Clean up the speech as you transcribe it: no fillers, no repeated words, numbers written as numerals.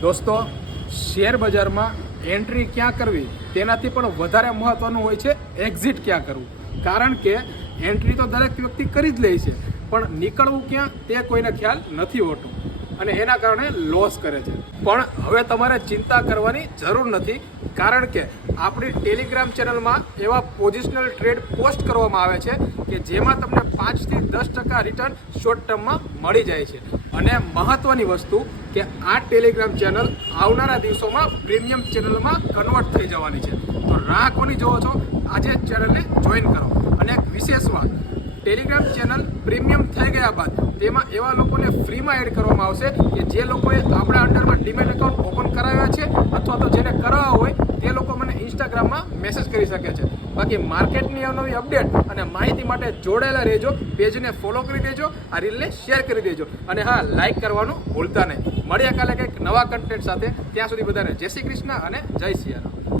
દોસ્તો, શેર બજારમાં એન્ટ્રી ક્યાં કરવી તેનાથી પણ વધારે મહત્વનું હોય છે એક્ઝિટ ક્યાં કરવું. કારણ કે એન્ટ્રી તો દરેક વ્યક્તિ કરી જ લે છે, પણ નીકળવું ક્યાં તે કોઈને ખ્યાલ નથી હોતો અને એના કારણે લોસ કરે છે. પણ હવે તમારે ચિંતા કરવાની જરૂર નથી, કારણ કે આપણી ટેલિગ્રામ ચેનલમાં એવા પોઝિશનલ ટ્રેડ પોસ્ટ કરવામાં આવે છે કે જેમાં તમને 5 થી 10% રિટર્ન શોર્ટ ટર્મમાં મળી જાય છે. અને મહત્વની વસ્તુ કે આ ટેલિગ્રામ ચેનલ આવનારા દિવસોમાં પ્રીમિયમ ચેનલમાં કન્વર્ટ થઈ જવાની છે. તો રાહ કોની જોવો છો? આજે જ ચેનલને જોઈન કરો. અને એક વિશેષ વાત, ટેલિગ્રામ ચેનલ પ્રીમિયમ થઈ ગયા બાદ તેમાં એવા લોકોને ફ્રીમાં એડ કરવામાં આવશે કે જે લોકોએ આપણા અંડરમાં ડીમેટ એકાઉન્ટ ઓપન કરાવ્યા છે અથવા તો જેને કરાવવા હોય તે લોકો મને ઇન્સ્ટાગ્રામમાં મેસેજ કરી શકે છે. બાકી માર્કેટની અવનવી અપડેટ અને માહિતી માટે જોડાયેલા રહેજો. પેજને ફોલો કરી દેજો, આ રીલને શેર કરી દેજો અને હા, લાઈક કરવાનું ભૂલતા નહીં. મળીએ કાલે કંઈક નવા કન્ટેન્ટ સાથે. ત્યાં સુધી બધાને જય શ્રી કૃષ્ણ અને જય સિયારામ.